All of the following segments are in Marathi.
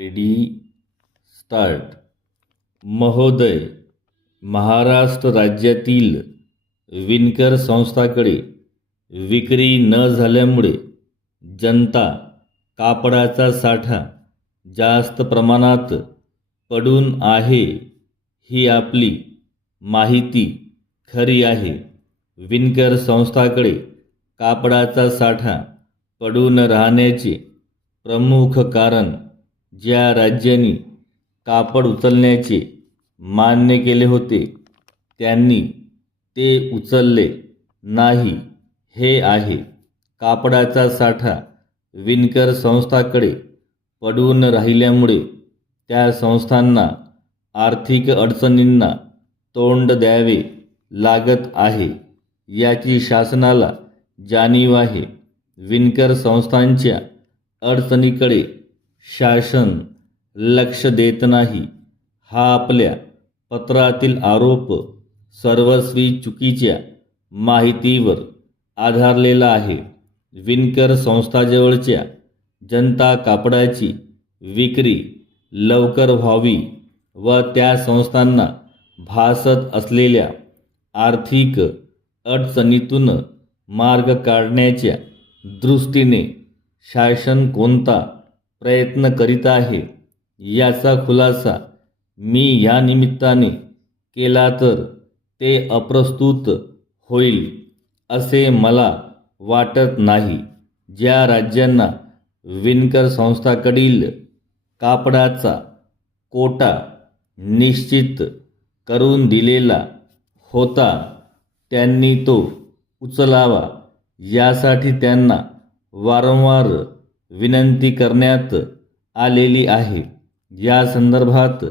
Ready start. महोदय, महाराष्ट्र राज्यातील विणकर संस्थांकडे विक्री न झाल्यामुळे जनता कापडाचा साठा जास्त प्रमाणात पडून आहे. ही आपली माहिती खरी आहे. विणकर संस्थांकडे कापडाचा साठा पडून राहण्याचे प्रमुख कारण ज्या राज्यांनी कापड उचलण्याचे मान्य केले होते त्यांनी ते उचलले नाही हे आहे. कापडाचा साठा विणकर संस्थांकडे पडून राहिल्यामुळे त्या संस्थांना आर्थिक अडचणींना तोंड द्यावे लागत आहे. याची शासनाला जाणीव आहे. विणकर संस्थांच्या अडचणीकडे शासन लक्ष देत नाही हा आपल्या पत्रातील आरोप सर्वस्वी चुकीच्या माहितीवर आधारलेला आहे. विणकर संस्थांजवळच्या जनता कापडाची विक्री लवकर व्हावी व त्या संस्थांना भासत असलेल्या आर्थिक अडचणीतून मार्ग काढण्याच्या दृष्टीने शासन कोणता प्रयत्न करीत आहे याचा खुलासा मी या निमित्ताने केला तर ते अप्रस्तुत होईल असे मला वाटत नाही. ज्या राज्यांना विणकर संस्थांकडील कापडाचा कोटा निश्चित करून दिलेला होता त्यांनी तो उचलावा यासाठी त्यांना वारंवार विनंती करण्यात आलेली आहे. या संदर्भात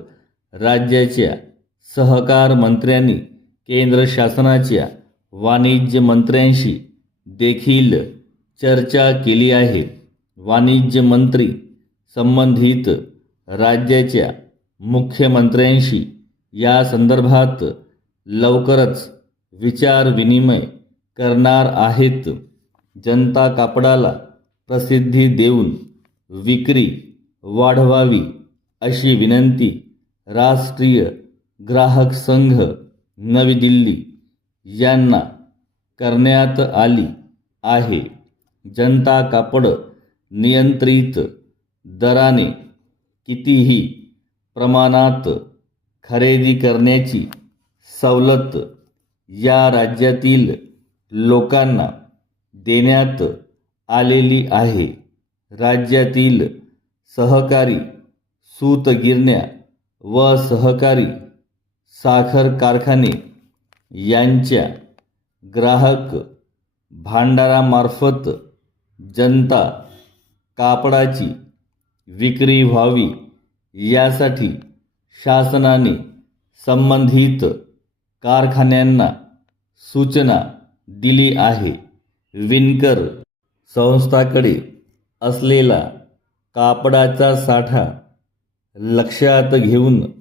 राज्याच्या सहकार मंत्र्यांनी केंद्र शासनाच्या वाणिज्य मंत्र्यांशी देखील चर्चा केली आहे. वाणिज्य मंत्री संबंधित राज्याच्या मुख्यमंत्र्यांशी या संदर्भात लवकरच विचारविनिमय करणार आहेत. जनता कापडाला प्रसिद्धी देऊन विक्री वाढवावी अशी विनंती राष्ट्रीय ग्राहक संघ नवी दिल्ली यांना करण्यात आली आहे. जनता कापड नियंत्रित दराने कितीही प्रमाणात खरेदी करण्याची सवलत या राज्यातील लोकांना देण्यात आलेली आहे. राज्यातील सहकारी सूतगिरण्या व सहकारी साखर कारखाने यांच्या ग्राहक भांडारामार्फत जनता कापडाची विक्री व्हावी यासाठी शासनाने संबंधित कारखान्यांना सूचना दिली आहे. विणकर संस्थांकडे असलेला कापडाचा साठा लक्षात घेऊन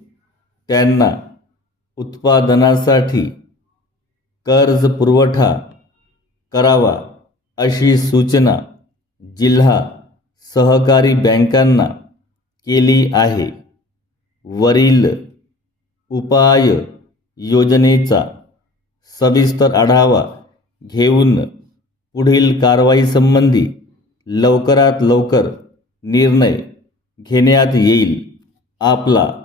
त्यांना उत्पादनासाठी कर्ज पुरवठा करावा अशी सूचना जिल्हा सहकारी बँकांना केली आहे. वरील उपाय योजनेचा सविस्तर आढावा घेऊन पुढील कारवाईसंबंधी लवकरात लवकर निर्णय घेण्यात येईल. आपला